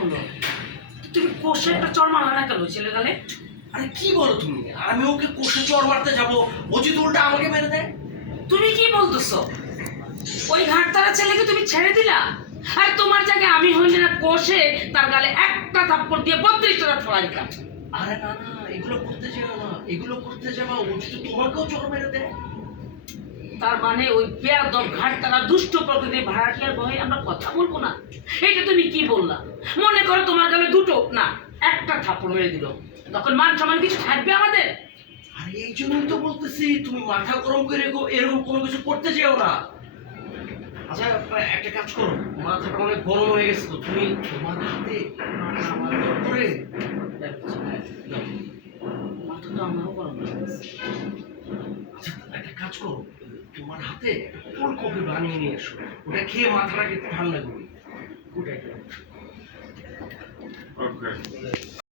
হলো? তুমি কোষে একটা চড় মারলা না কেন ছেলে গালে? আরে কি বলো তুমি? আমি ওকে কোষে চড় মারতে যাবো, ও যদি উল্টা আমাকে মেরে দেয়? তুমি কি বলতেছো? ওই ঘাটতারা ছেলেকে তুমি ছেড়ে দিলা? আর তোমার জায়গায় আমি হইলে না কোষে তার গালে একটা থাপ্পড় দিয়ে 32টা দাঁত ফেলা দিতাম। আরে না না, এগুলো করতে যাবো না, এগুলো করতে যাবা ও যদি তোমাকেও চড় মেরে দেয়। তার মানে ওই বেয়াদব ঘাটতারা দুষ্ট প্রকৃতির ভাড়াটিয়ার ভয়ে আমরা কথা বলবো না? এটা তুমি কি বললা? মনে করো তোমার গালে দুটো না একটা থাপ্পড় মেরে দিল, তখন মান সম্মান কিছু থাকবে আমাদের? আরে এই জন্যই তো বলতেছি তুমি মাথা গরম করে এরকম কোনো কিছু করতে যেও না। আচ্ছা একটা কাজ করো, মাথাটা অনেক গরম হয়ে গেছে তো তুমি তোমার হাতে সামান্য করে মাথাটা আমারও গরম হয়ে গেছে। আচ্ছা একটা কাজ করো, তোমার হাতে ফুলকপি বানিয়ে নিয়ে এসো, ওটা খেয়ে মাথাটাকে একটু ঠান্ডা করবে। ওটাই। Okay.